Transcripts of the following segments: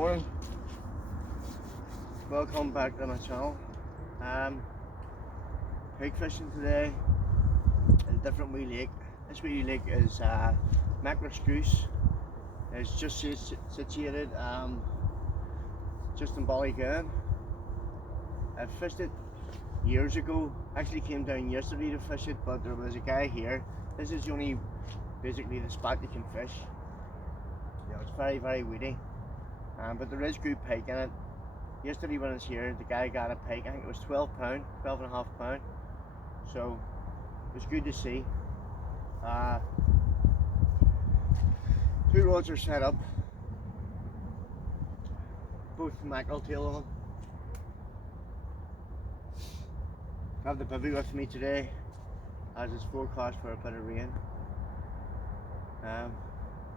morning. Welcome back to my channel. Pike fishing today in a different wee lake. This wee lake is Goose. It's just situated just in Ballygowan. I fished it years ago. Actually came down yesterday to fish it, but there was a guy here. This is basically the spot you can fish. You know, it's very weedy. But there is good pike in it. Yesterday when I was here, the guy got a pike. I think it was 12 pound, 12.5 pound. So it was good to see. Two rods are set up, both mackerel tail on. I have the bivvy with me today, as it's forecast for a bit of rain.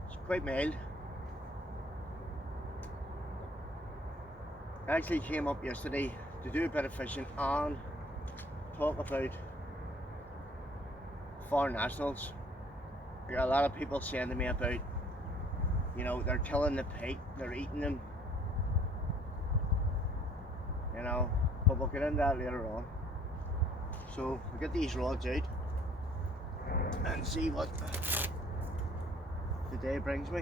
It's quite mild. I actually came up yesterday to do a bit of fishing and talk about foreign nationals. I got a lot of people saying to me about, you know, they're killing the pike, they're eating them, you know, but we'll get into that later on. So we'll get these rods out and see what the day brings me.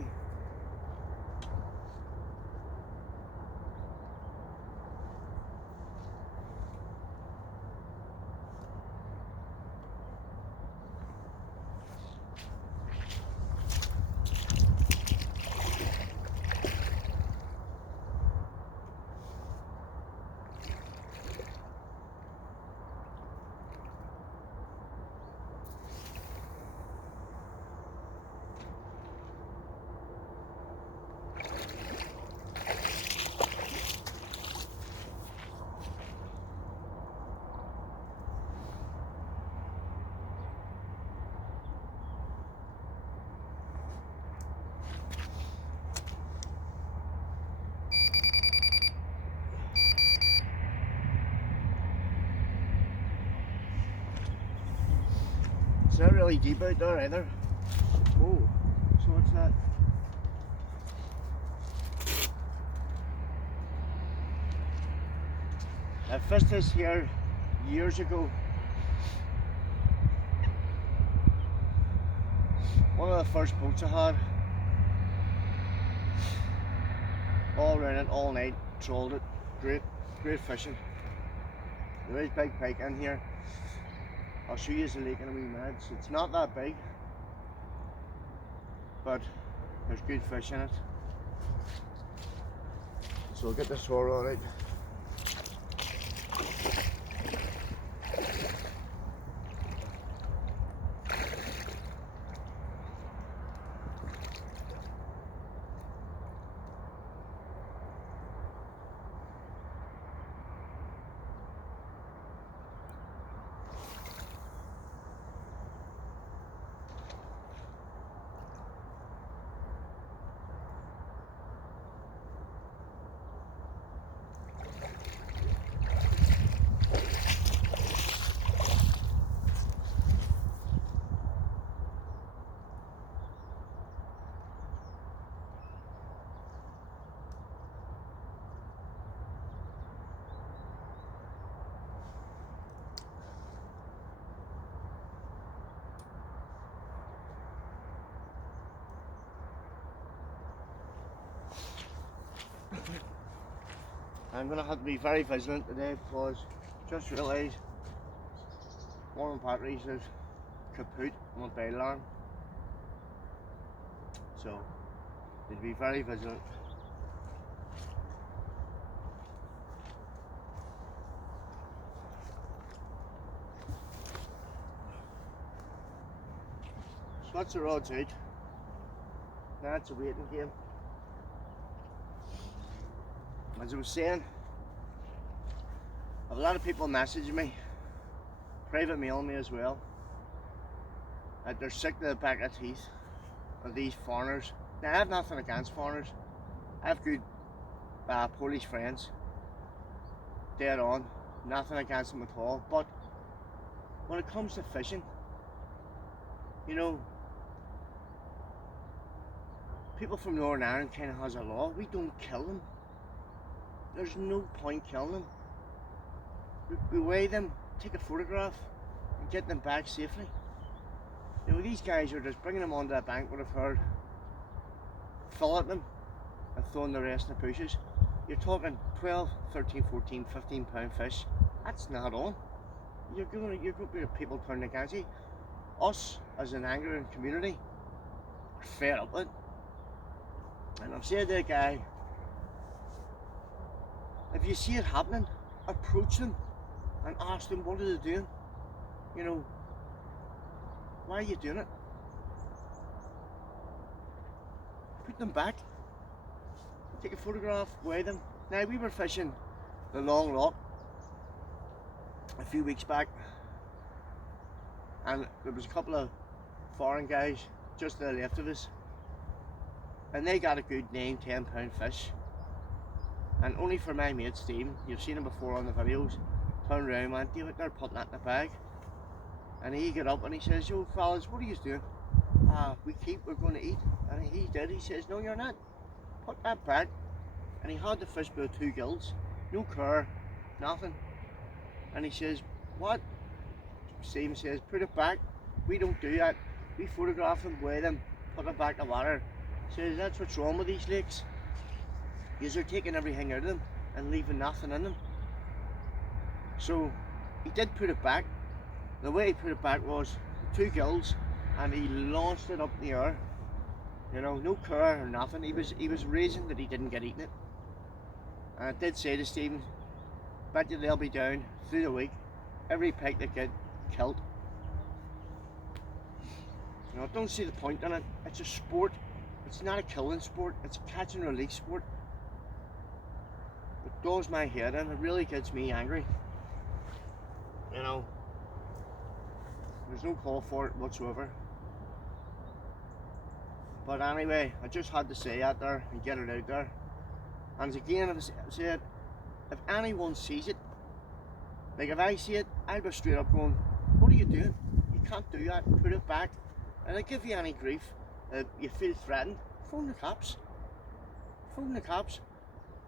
It's not really deep out there either. Oh, so what's that? I fished this here years ago. One of the first boats I had. All around it, all night, trolled it. Great fishing. There is big pike in here. I'll show you the lake in a wee minute. It's not that big, but there's good fish in it. So we'll get this sword rod out. I'm going to have to be very vigilant today because just realised one of my batteries is kaput on my bail alarm. So need to be very vigilant. So that's the rods out. Now it's a waiting game. As I was saying, I have a lot of people messaging me, private mail me as well, that they're sick to the back of teeth of these foreigners. Now I have nothing against foreigners. I have good Polish friends, dead on, nothing against them at all. But when it comes to fishing, you know, people from Northern Ireland kind of has a law. We don't kill them. There's no point killing them. We weigh them, take a photograph, and get them back safely. You know, these guys are just bringing them onto the bank with a herd, filling them, and throwing the rest in the bushes. You're talking 12, 13, 14, 15 pound fish. That's not on. You're going to be people turning against you. Us, as an angler community, are fed up with it. And I've said to the guy, if you see it happening, approach them and ask them, what are they doing? You know, why are you doing it? Put them back. Take a photograph, weigh them. Now, we were fishing the Long Loch a few weeks back, and there was a couple of foreign guys just to the left of us, and they got a good 9-10 pound fish, and only for my mate Stephen, you've seen him before on the videos, turned around and went, David, they're putting that in the bag. And he got up and he says, yo fellas, what are you doing? We're going to eat. And he did. He says, no, you're not. Put that back. And he had the fish by 2 gills, no cur, nothing. And he says, what? Stephen says, put it back. We don't do that. We photograph them, weigh them, put it back in the water. Says, that's what's wrong with these lakes. You're taking everything out of them and leaving nothing in them. So he did put it back. The way he put it back was 2 gills, and he launched it up in the air. You know, no cur or nothing. He was raising that he didn't get eaten it. And I did say to Stephen, bet you they'll be down through the week. Every pike that get killed. You know, I don't see the point in it. It's a sport. It's not a killing sport. It's a catch and release sport. It does my head in. It really gets me angry. You know, there's no call for it whatsoever. But anyway, I just had to say that there and get it out there. And again, I said, if anyone sees it, like if I see it, I'll be straight up going, what are you doing? You can't do that, put it back. And I give you any grief, you feel threatened, phone the cops. Phone the cops.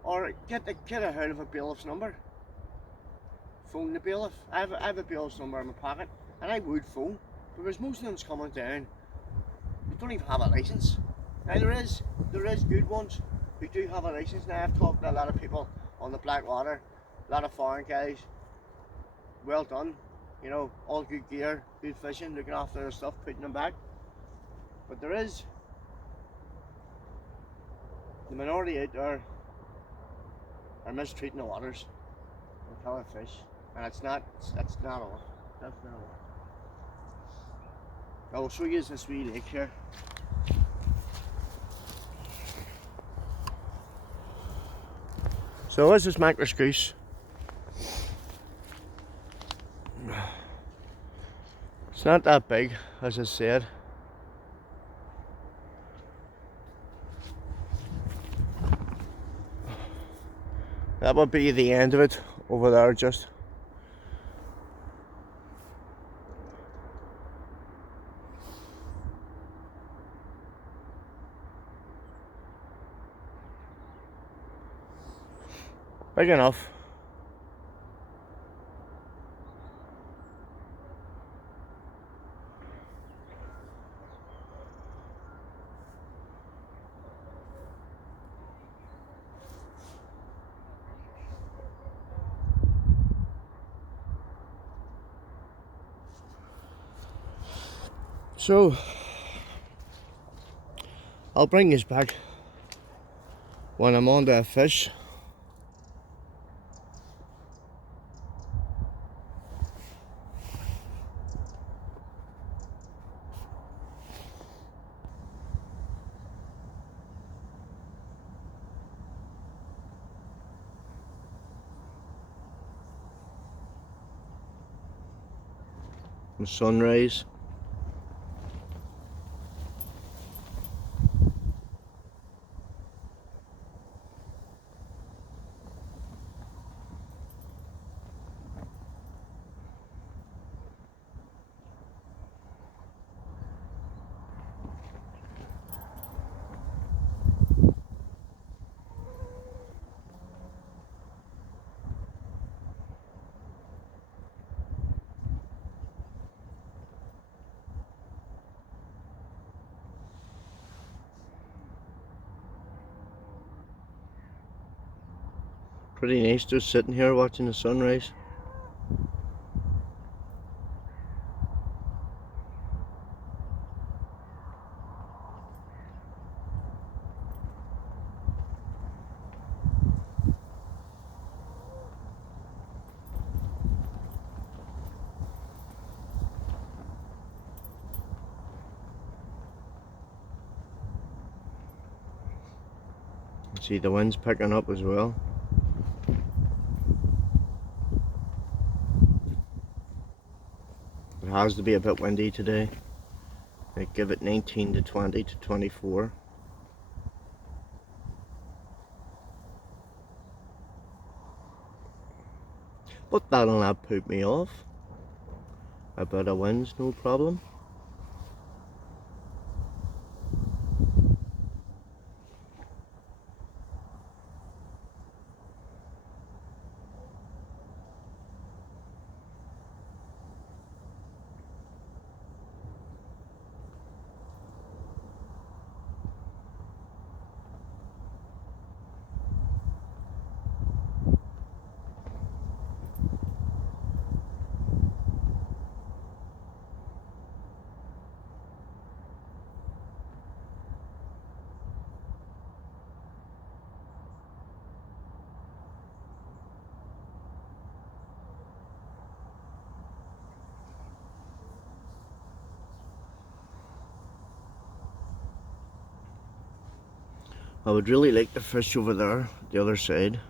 Or get a hold of a bailiff's number. Phone the bailiff. I have a bailiff's number in my pocket, and I would phone, because most of them's coming down, they don't even have a license. Now there is good ones who do have a license. Now I've talked to a lot of people on the Blackwater, a lot of foreign guys. Well done, you know, all good gear, good fishing, looking after their stuff, putting them back. But there is the minority out there are mistreating the waters and killing fish, and that's not all. That's not all. I will show you this wee lake here. So this is Macris Goose. It's not that big, as I said. That would be the end of it over there, just. Big enough. So I'll bring this back when I'm on the fish. The sunrise. Pretty nice just sitting here watching the sunrise. See, the wind's picking up as well. It has to be a bit windy today. I give it 19 to 20 to 24. But that'll not put me off. A bit of wind's no problem. I would really like to fish over there, the other side.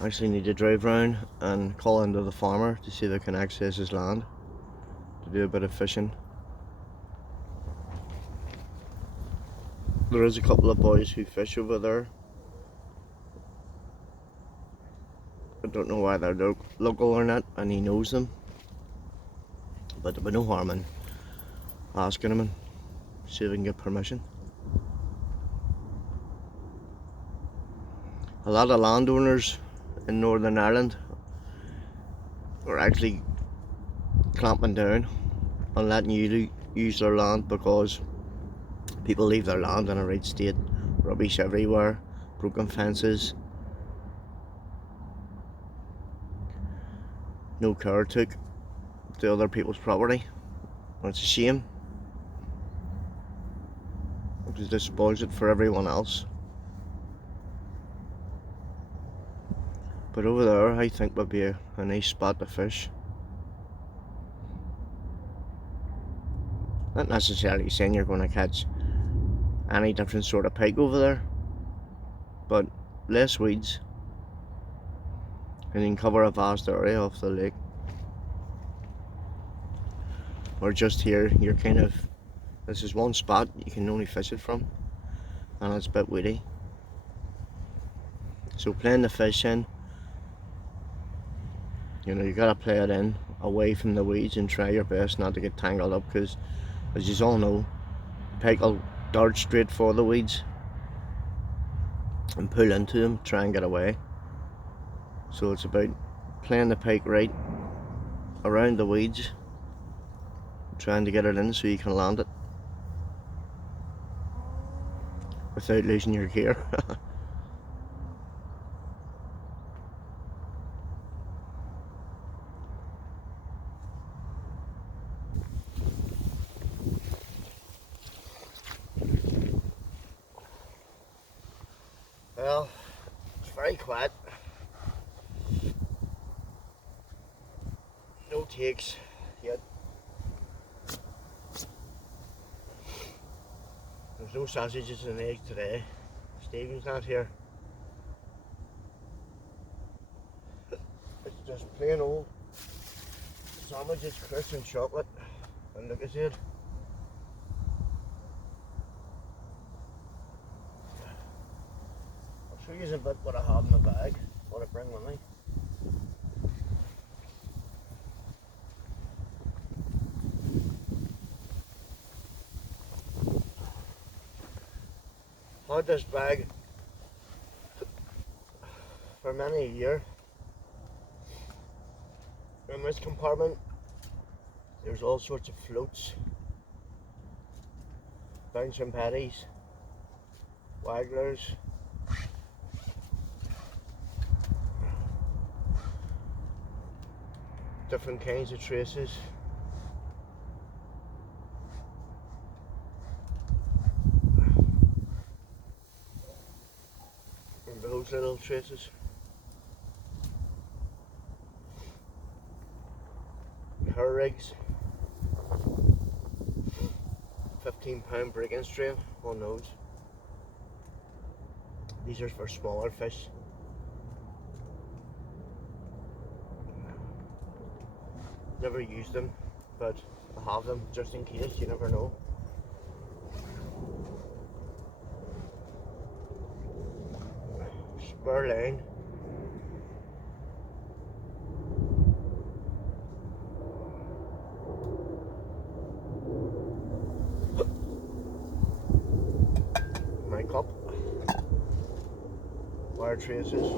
I actually need to drive round and call into the farmer to see if they can access his land to do a bit of fishing. There is a couple of boys who fish over there. I don't know why they're local or not, and he knows them. But there'll be no harm in asking him and see if we can get permission. A lot of landowners in Northern Ireland are actually clamping down on letting you use their land because people leave their land in a right state. Rubbish everywhere, broken fences, no care took to other people's property. And it's a shame because this spoils it for everyone else. But over there I think would be a nice spot to fish. Not necessarily saying you're going to catch any different sort of pike over there, but less weeds, and you can cover a vast area of the lake. Or just here, you're kind of, this is one spot you can only fish it from, and it's a bit weedy. So playing the fish in, you know, you gotta play it in away from the weeds and try your best not to get tangled up, because as you all know, pike will dart straight for the weeds and pull into them, try and get away. So it's about playing the pike right around the weeds, trying to get it in so you can land it without losing your gear. Well, it's very quiet. No takes yet. There's no sausages and eggs today. Stephen's not here. It's just plain old sandwiches, crisps and chocolate. And look at it. I'll show you a bit what I have in my bag, what I bring with me. I had this bag for many a year. In this compartment there's all sorts of floats, bouncing patties, wagglers, different kinds of traces. And those little traces. Hair rigs. £15 break-in strain on those. These are for smaller fish. Never used them, but I have them just in case, you never know. Spur line. My cup. Wire traces.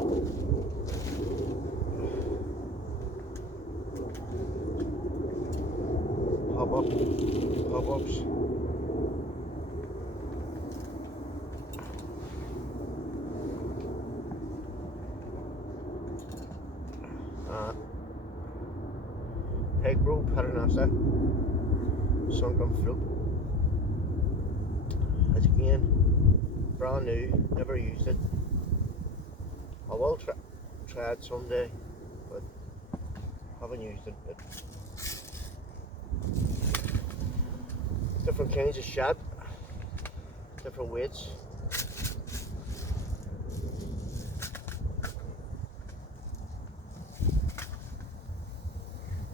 Pop-ups. Pike rope, Paranasa, sunken float. As again, brand new, never used it. I will try it someday, but haven't used it. But different kinds of shad, different weights.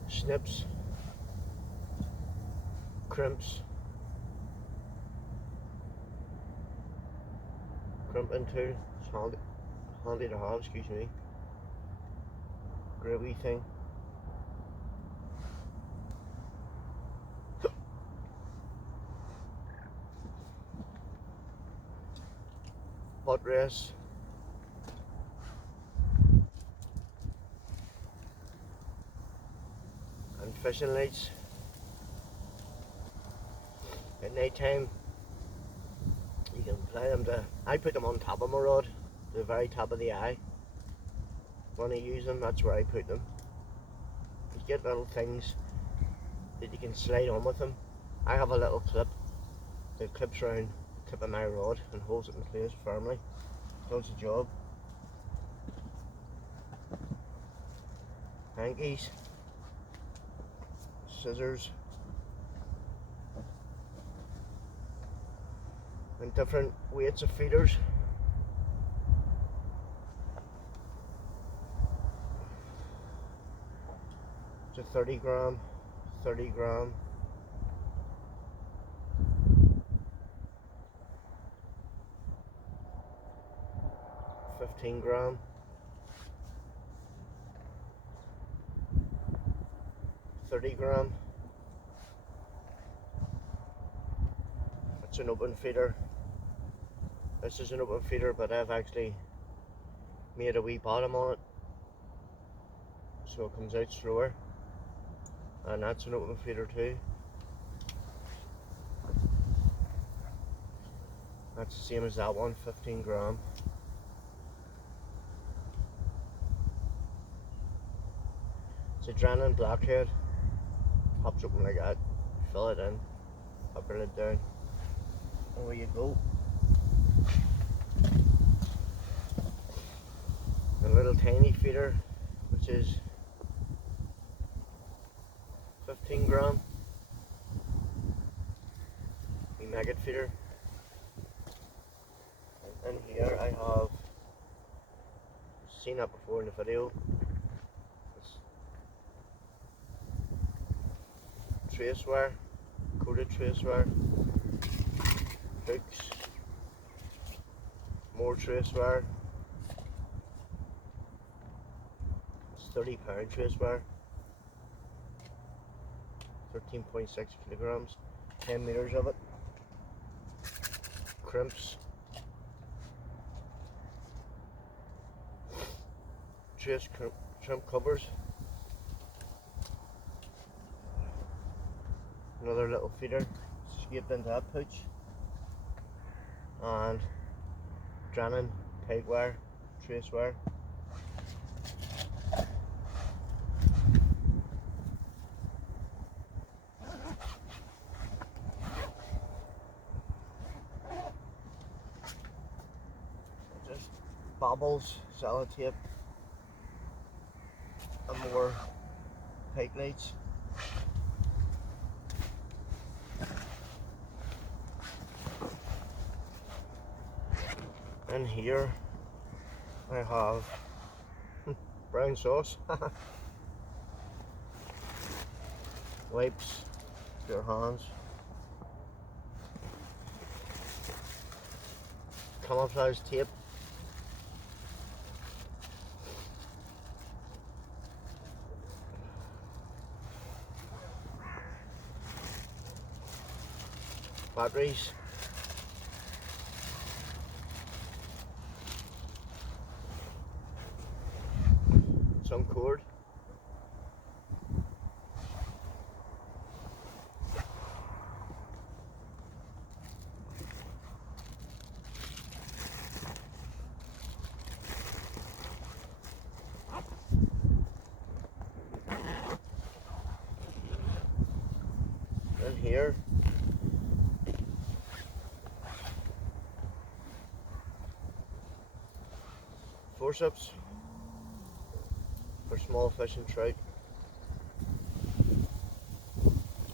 Snips, crimps, crimping tool, it's handy to have, excuse me. Great wee thing. Hot rest. And fishing lights. At night time, you can apply them to, I put them on top of my rod, the very top of the eye. When I use them, that's where I put them. You get little things that you can slide on with them. I have a little clip that clips around the tip of my rod and holds it in place firmly. Does the job. Hankies, scissors, and different weights of feeders. It's a 30 gram, 30 gram, 15 gram, 30 gram. It's an open feeder. This is an open feeder, but I've actually made a wee bottom on it so it comes out slower, and that's an open feeder too. That's the same as that one, 15 gram. It's a Drannon blackhead. Pops open like that, fill it in, pop it down, and away you go. A little tiny feeder, which is 15 gram. The maggot feeder. And in here I have seen that before in the video. It's trace wire, coated trace wire, hooks, more trace wire. It's 30-pound trace wire, 13.6 kilograms, 10 meters of it. Crimps, trace shrimp covers, another little feeder scraped into that pouch, and Drannon peg wire, trace wire. bobbles, sellotape, and more pike lights. And here I have brown sauce, wipes for your hands, camouflage tape, batteries, some cord, and here forceps for small fish and trout,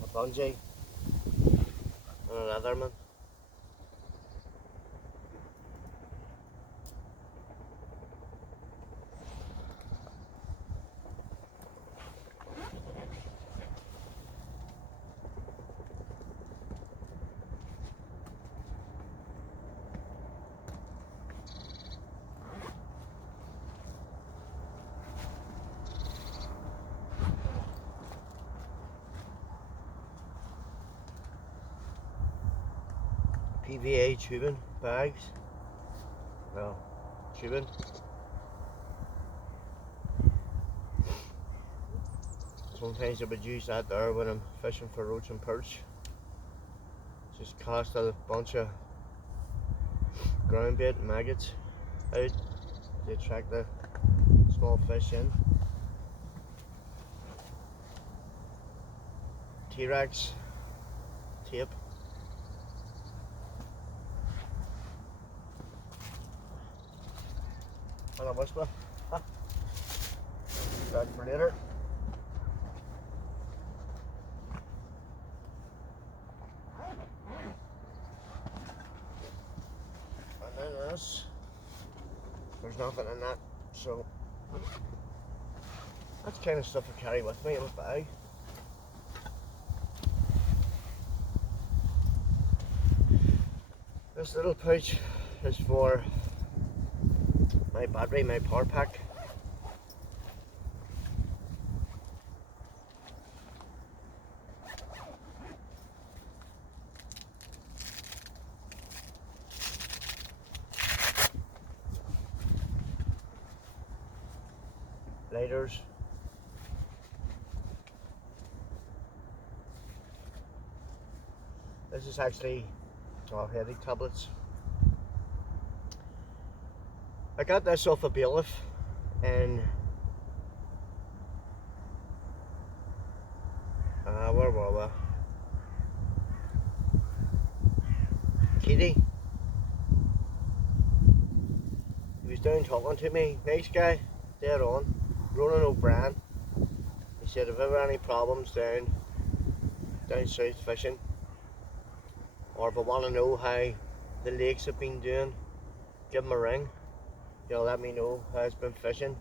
a bungee, and a leatherman. PVA tubing bags, well, tubing. Sometimes I would use that there when I'm fishing for roach and perch. Just cast a bunch of ground bait and maggots out to attract the small fish in. T-Rex tape. And a whisper. Back for later. And then this. There's nothing in that, so that's kind of stuff I carry with me in my bag. This little pouch is for my battery, my power pack. Lighters. This is actually headache tablets. I got this off a bailiff in where were we? Kitty. He was down talking to me. Nice guy, dead on. Ronan O'Brien. He said if ever any problems down south fishing, or if I want to know how the lakes have been doing, give him a ring. He'll let me know how it's been fishing,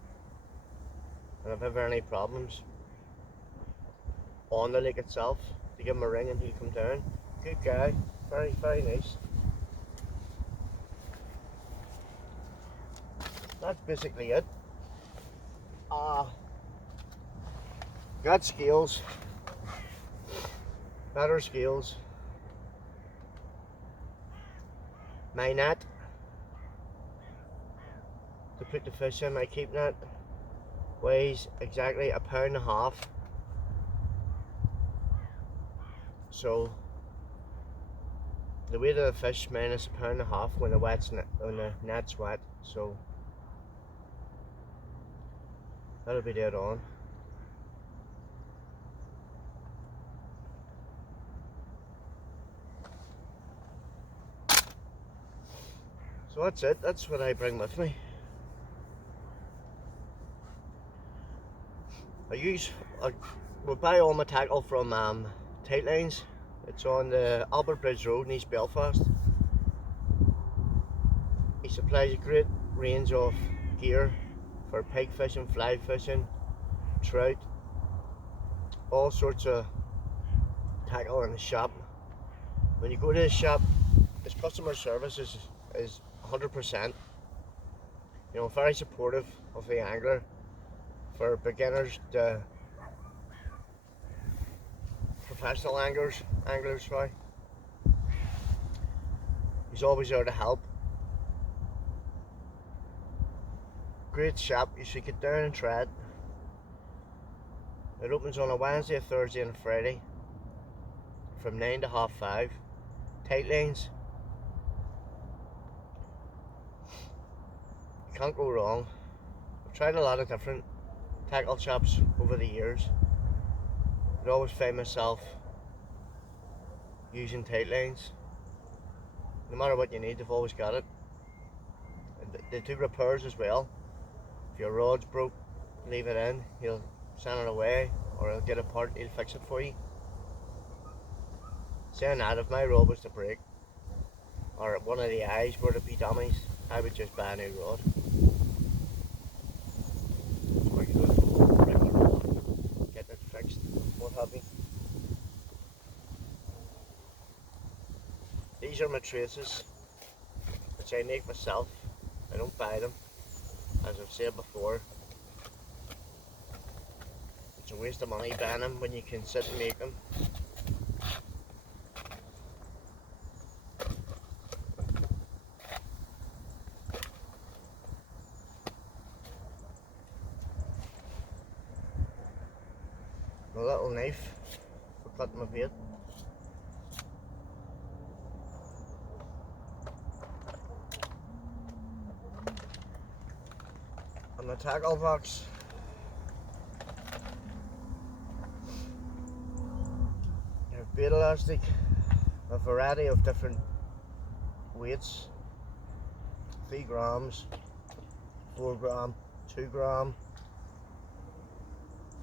and if ever any problems on the lake itself, to give him a ring and he'll come down. Good guy, very, very nice. That's basically it. Got scales, better scales, my net to put the fish in. My keep net weighs exactly 1.5 pounds, so the weight of the fish minus 1.5 pounds when the net's wet, so that'll be dead on. So that's it, that's what I bring with me. I use, we buy all my tackle from Tight Lines. It's on the Albert Bridge Road in East Belfast. He supplies a great range of gear for pike fishing, fly fishing, trout, all sorts of tackle in the shop. When you go to his shop, his customer service is 100%. You know, very supportive of the angler, for beginners to professional anglers, sorry. He's always there to help. Great shop, you should get down and try it. It opens on a Wednesday, a Thursday and a Friday from 9 to half 5. Tight Lines. You can't go wrong. I've tried a lot of different tackle shops over the years. I'd always find myself using Tight Lines. No matter what you need, they've always got it. And they do repairs as well. If your rod's broke, leave it in, he'll send it away, or he'll get a part, he'll fix it for you. Saying that, if my rod was to break, or one of the eyes were to be dummies, I would just buy a new rod. Or you go to break the rod, get it fixed, what have you. These are my traces, which I make myself. I don't buy them, as I've said before. It's a waste of money buying them when you can sit and make them. A little knife for cutting my bait. And the tackle box. You have bait elastic, a variety of different weights. 3 grams, 4 gram, 2 gram,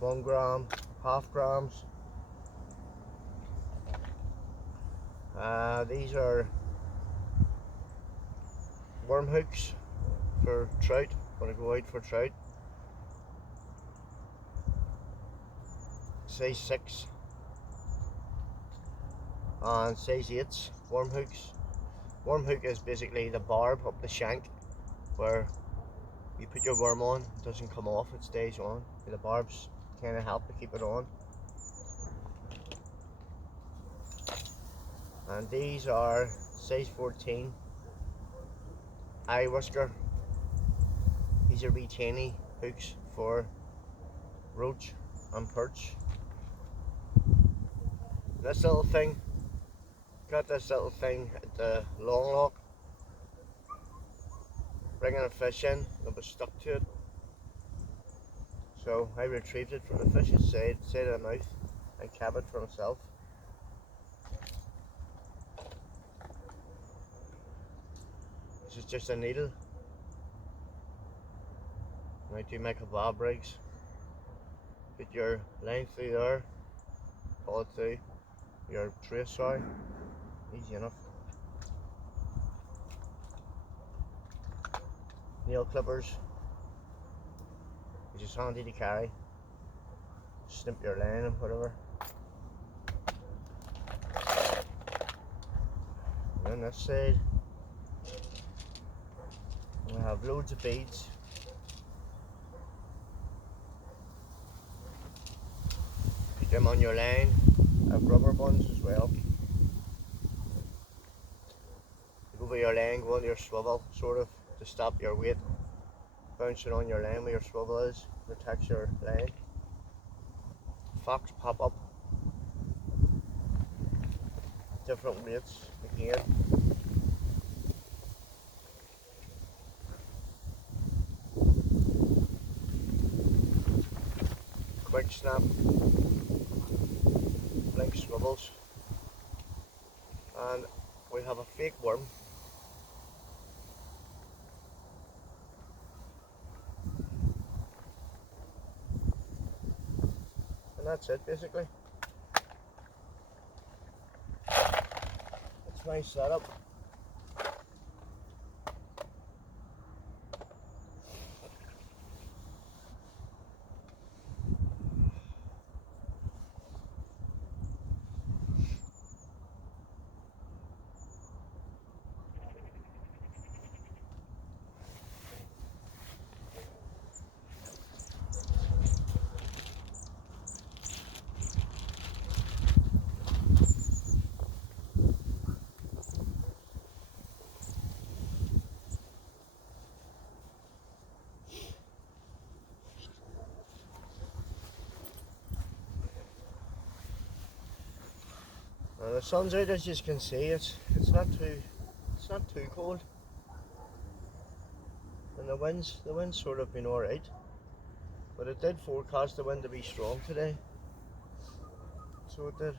1 gram, half grams. These are worm hooks for trout, when I go out for trout. Size 6 and size 8s worm hooks. Worm hook is basically the barb up the shank where you put your worm on, it doesn't come off, it stays on. The barbs kind of help to keep it on. And these are size 14 eye whisker. These are wee tiny hooks for roach and perch. This little thing, got this little thing at the long lock, bringing a fish in, it was stuck to it. So I retrieved it from the fish's side of the mouth and kept it for myself. This is just a needle. I do my kebab rigs. Put your line through there, pull it through your trace, sorry. Easy enough. Nail clippers, which is handy to carry. Snip your line and whatever. And on this side, we have loads of beads. Put them on your line. I have rubber ones as well. You go with your line, go on your swivel, sort of, to stop your weight bouncing on your line where your swivel is, protects your line. Fox pop up, different weights again. Quick snap, blink swivels, and we have a fake worm. and that's it basically. That's my setup. Now the sun's out, as you can see. It's not too cold, and the wind's sort of been all right, but it did forecast the wind to be strong today, so it did.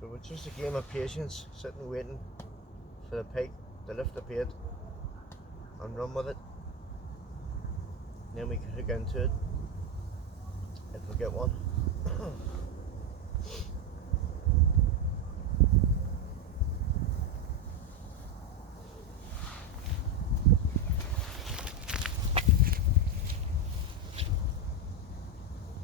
So it's just a game of patience, sitting waiting for the pike to lift the bait and run with it. And then we can hook into it if we get one.